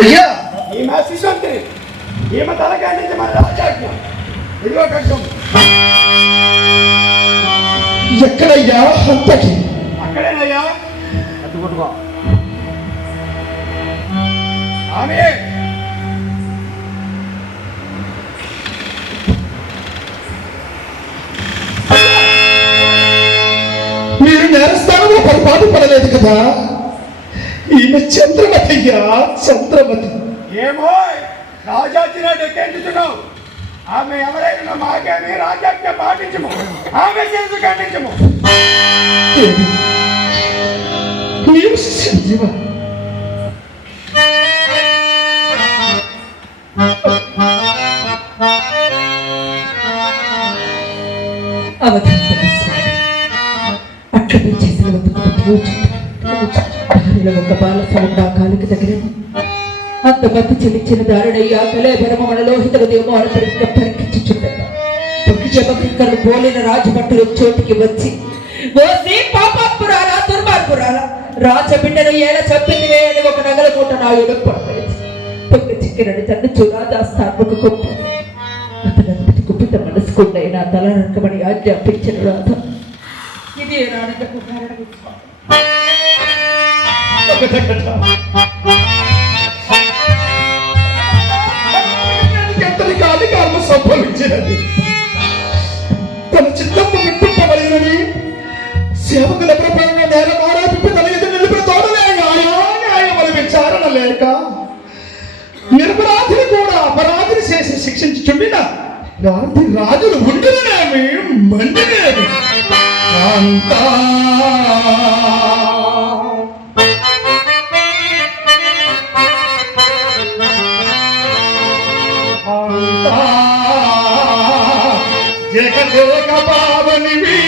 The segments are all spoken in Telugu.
అయ్యా! ఈమె శిశుంతి ఈమె తలకాండించి మన రాజాజ్ఞ ఇదిగో కట్టం ఎక్కడయ్యా? అంతటి అక్కడేనయ్యా. అట్టుకొట్టుకో ఆమె. మీరు నేరస్థానంలో పొరపాటు పడలేదు కదా? ఈమె చంద్రమతి. అయ్యా చంద్రమతి ఏమో రాజాజ్ఞ ఎక్కించుతున్నావు ఆమె ఎవరైనా మాకేమి రాజాజ్ఞ పాటించము. ఆమె చేసి ఖండించము? నీవు సంజీవ? అవధానం అట్లపై చేసిన దారిలో ఒక బాల సౌండ్ కాలుకి తగిలింది అంత మధ్య చెల్లించిన దారుడయ్యా కలేభరమ మన లోహిత ఉదయమో అనపరిగా పరికించుచుండగా చెమకింకలు పోలిన రాజభట్టులు చోటికి వచ్చి ఓసి పాపాత్పురాలా దుర్మార్పురాలా రాజబిడ్డను ఏల చంపింది వేయని ఒక నగల మూట నాయుడు పడవేసి తొంగ చిక్కినని తన్ను రాజాస్థాపకు గొప్ప అతనంతటి కుపిత మనసుకుండైన తల నరకమని ఎంతటి కాని సంభవించినది తన చిత్తము విప్పింపబడినని సేవకుల ప్రపంచంగా నేల ఆరోపించి తన ఎదురు నిలిపిన తోడలే. న్యాయా విచారణ లేక నిరపరాధిని కూడా అపరాధిని చేసి శిక్షించుచుండిన రాత్రి రాజులు ఉండిననేమి మండినేమి అంతా జగదేక పావనివి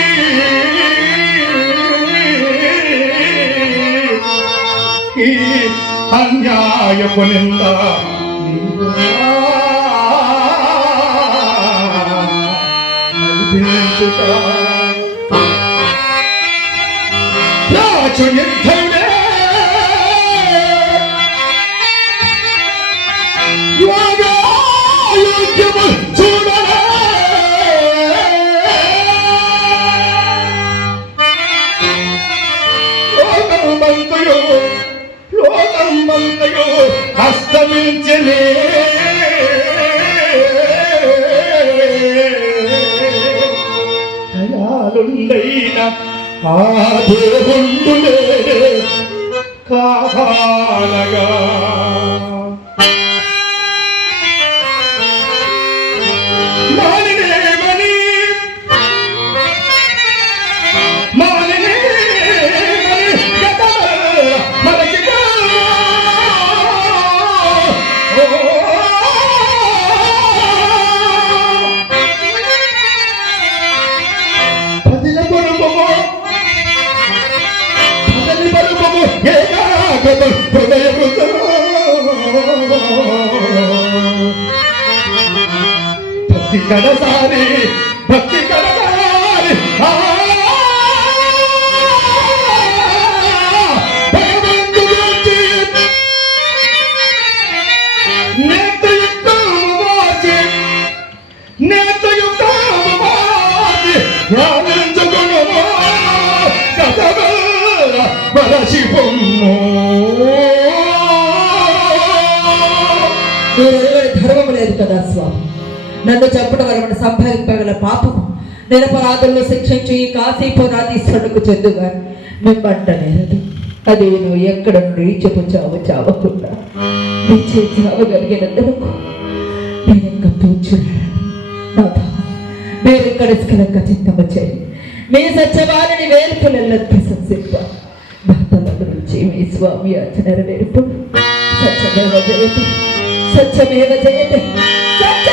ఈ అన్యాయపు నింద రాజు నిర్ధయుడే అస్తమించలే. దయాలుండైన ఆ దేవుండులే కాపాలగా భక్తి కడసారి భక్తి కడసారి ఆ! భగవంతుడికి నేత్రయుక్తము వాచి, నేత్రయుక్తము వాచి, ధ్యానించుకొనుము, కథవేల మరచిపొమ్ము. నన్ను చంపడం వలన సంపాదింపగల పాపము. నిరపరాధుల్లో శిక్షించు ఈ కాశీపురాధీశ్వరుడుకు చెందుగా మిమ్మంటలేదు అది నువ్వు ఎక్కడ నుండి చెప్పు చావు చావకుండా నిచ్చే చావగలిగినందుకు నేను ఇంకా పూచున్నాను మీరు ఇక్కడ స్కలంక చిత్తము చేయి. మీ సత్యవారిని వేల్పులెల్లంత సంసిప్ప భక్తుల గురించి మీ స్వామి అచ్చ నెరవేర్పు. సత్యమేవ జయతి సత్యమేవ జయతి సత్య